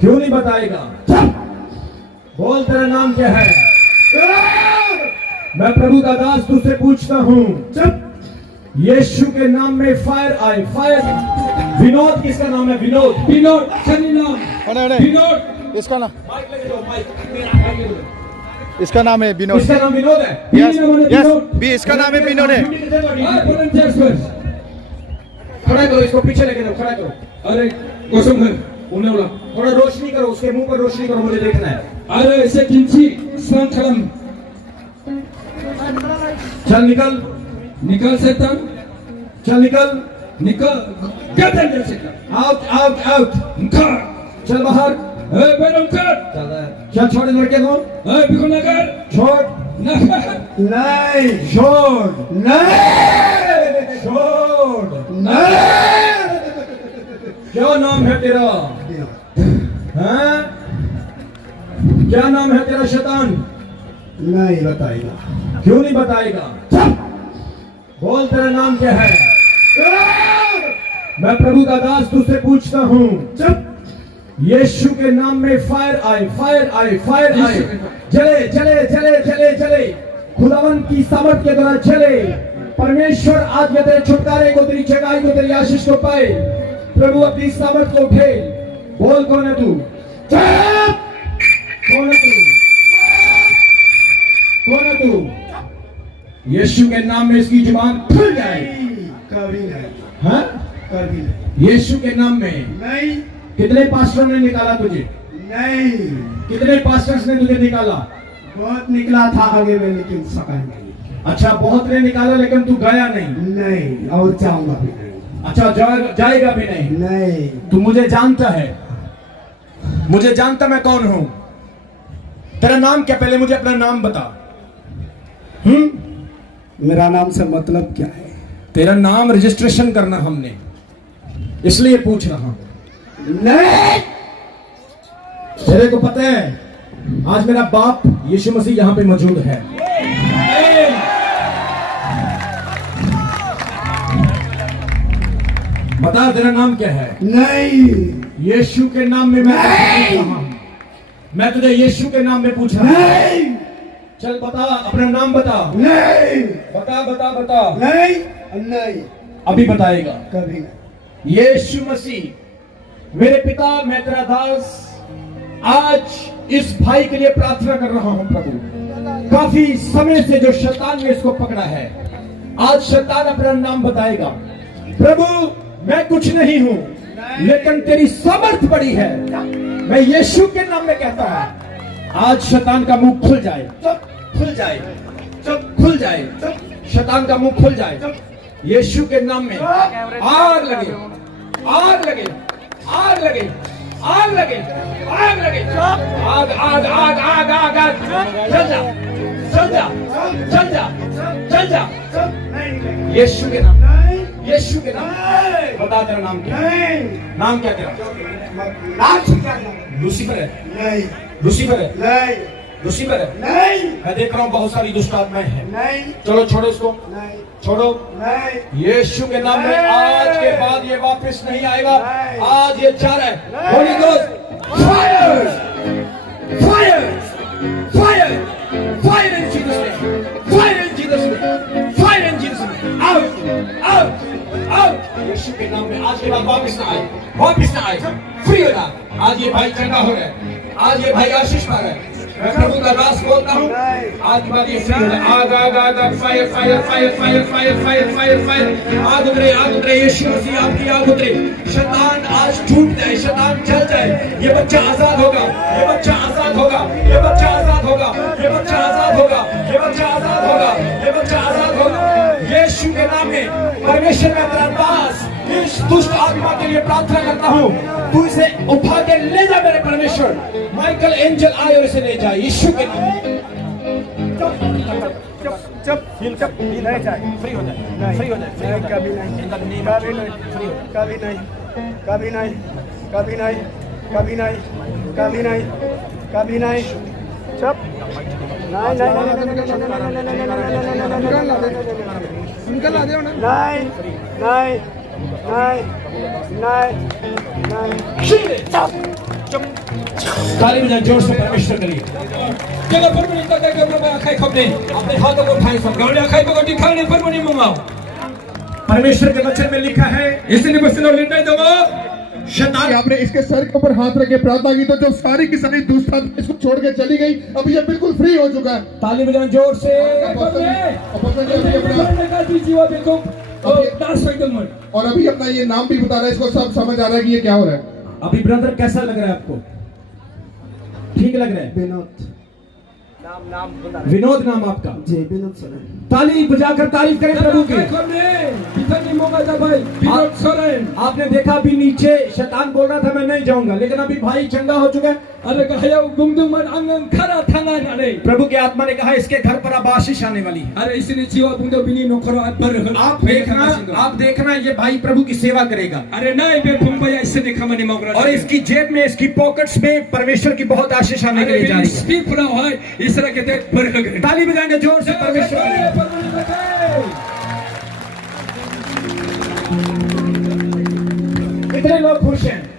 क्यों नहीं बताएगा? बोल, तेरा नाम क्या है? मैं प्रभु का दास तुझसे पूछता हूँ। यीशु के नाम में फायर आए, फायर। विनोद किसका नाम है? विनोद, विनोद नाम, विनोद। इसका नाम, माइक लेके जाओ, माइक। इसका नाम है विनोद। इसका नाम विनोद है। यस यस, भी इसका नाम है विनोद है। खड़ा करो इसको, पीछे लेके जाओ, खड़ा करो। अरे कसम है उन्हें बोला थोड़ा रोशनी करो, उसके मुंह पर रोशनी करो, मुझे देखना है। अरे ऐसे किंची स्नान खलम चल निकल, निकल शैतान चल निकल, निकल गेट अंदर से आउट आउट आउट। निकल चल बाहर, ए बेरम कर चल रहा है। चल छोड़ लड़के को, ए बिको नगर छोड़। नगर नहीं छोड़, नहीं छोड़, नहीं। क्या नाम है तेरा? हाँ? क्या नाम है तेरा शैतान? नहीं बताएगा। क्यों नहीं बताएगा? बोल, तेरा नाम क्या है? मैं प्रभु का दास तुझसे पूछता हूँ। यीशु के नाम में फायर आए, फायर आए, फायर आए। जले जले जले जले जले, खुदावन की सामर्थ के द्वारा जले। परमेश्वर आज ये तेरे छुटकारे को, तेरी जगाई को, तेरी आशीष को पाए। प्रभु अपनी सामर्थ को उठे। बोल, कौन है तू? कौन है तू? कौन है तू? यीशु के नाम में इसकी जुबान खुल जाए। कभी नहीं, हाँ? कभी नहीं। यीशु के नाम में। नहीं कितने पास्टरों ने निकाला तुझे? नहीं, कितने पास्टर्स ने तुझे निकाला? बहुत निकला था आगे में, लेकिन सका नहीं। अच्छा, बहुत ने निकाला लेकिन तू गया नहीं। नहीं, और जाऊंगा भी नहीं। अच्छा, जाएगा भी नहीं। नहीं, तू मुझे जानता है, मुझे जानता मैं कौन हूं। तेरा नाम क्या? पहले मुझे अपना नाम बता। मेरा नाम से मतलब क्या है? तेरा नाम रजिस्ट्रेशन करना हमने, इसलिए पूछ रहा हूं। नहीं, तेरे को पता है आज मेरा बाप यीशु मसीह यहां पे मौजूद है। बता, तेरा नाम क्या है? नहीं, यीशु के नाम में मैं तुझे पूछ रहा हूं। मैं तुझे यीशु के नाम में पूछ रहा हूं। नहीं, चल बता, अपना नाम बता। नहीं, बता बता बता। नहीं, नहीं, अभी बताएगा। कभी नहीं। यीशु मसीह, मेरे पिता, मैं तेरा दास आज इस भाई के लिए प्रार्थना कर रहा हूं। प्रभु, काफी समय से जो शैतान ने इसको पकड़ा है, आज शैतान अपना नाम बताएगा। प्रभु, मैं कुछ नहीं हूं, लेकिन तेरी सामर्थ बड़ी है। मैं यीशु के नाम में कहता हूं, आज शैतान का मुंह खुल जाए, खुल जाए, खुल जाए। शैतान का मुंह खुल जाए। यीशु के नाम में आग लगे, आग लगे, आग लगे, आग लगे, आग लगे, आग आग आग आग आग आग। चल जा, चल जा, चल जा, चल जा। यीशु के नाम, यीशु के नाम। बता, तेरा नाम क्या? नाम क्या तेरा? लूसीफर है? नहीं, लूसीफर है? नहीं, लूसीफर है? नहीं, मैं देख रहा हूँ बहुत सारी दुष्ट आत्माएं हैं। नहीं, चलो छोड़ो इसको, नहीं, छोड़ो। नहीं, यीशु के नाम में आज के बाद ये वापस नहीं आएगा। आज ये जा रहा है। Holy Ghost, fire, fire, fire, fire in Jesus name, fire in Jesus name, fire in Jesus name. Out, out, out. यीशु के नाम में आज के बाद वापस ना आए, वापस ना आए। फ्री हो जा। आज ये भाई चंगा हो रहा है, आज ये भाई आशीष पा रहा है। मैं प्रभु का दास बोलता हूँ, आज के बाद ये फ्री हो जाए। आग आग आग आग, fire fire fire fire fire fire fire fire. आग उतरे, आग उतरे। यीशु मसीह आपकी आग उतरे। शैतान आज टूट जाए, शैतान चल जाए। ये बच्चा आजाद होगा, ये बच्चा आजाद होगा, ये बच्चा आजाद होगा, ये बच्चा आजाद होगा, ये बच्चा आजाद होगा, ये बच्चा आजाद होगा। यीशु के नाम में परमेश्वर में तेरा दास इस दुष्ट आत्मा के लिए प्रार्थना करता हूँ। तू इसे उठा के ले जा मेरे परमेश्वर। माइकल एंजल आए और इसे ले जाए यीशु के नाम में। नहीं जाए, फ्री हो जाए, नहीं, फ्री हो जाए, फ्री हो जाए। कभी नहीं, In the name of कभी Jesus, नहीं, free हो जाए। कभी नहीं, कभी नहीं, कभी नहीं, कभी नहीं, कभी नहीं, कभी नहीं। चुप। नहीं, नहीं, नहीं, नहीं, नहीं, ताली बजाएं जोर से परमेश्वर के लिए Jangan permuni tak ada berapa akai kau ni. अपने हाथों को उठाएं सब Kau ni akai kau di kau ni permuni mengau. परमेश्वर के वचन में लिखा है Isteri bersenau lindai dong. शैतान आपने इसके सर के ऊपर हाथ रख के प्रार्थना की तो जो सारी की सारी दुष्टता इसको छोड़ के चली गई, अभी ये बिल्कुल फ्री हो चुका है। ताली बजाएं जोर से और अभी अपना ये नाम भी बता रहा है, इसको सब समझ आ रहा है कि ये क्या हो रहा है। अभी ब्रदर कैसा लग रहा है आपको? ठीक लग रहा है? विनोद नाम आपका? जी विनोद सर। ताली बजाकर तारीफ करें प्रभु की। आपने देखा अभी नीचे शैतान बोल रहा था मैं नहीं जाऊंगा, लेकिन अभी भाई चंगा हो चुका है। प्रभु की आत्मा ने कहा इसके घर पर अब आशीष आने वाली है। आप देखना ये भाई प्रभु की सेवा करेगा और इसकी जेब में इसकी पॉकेट्स में परमेश्वर की बहुत आशीष आने के लिए जा रही है। ताली बजाएंगे जोर से परमेश्वर के लिए। कितने लोग खुश हैं?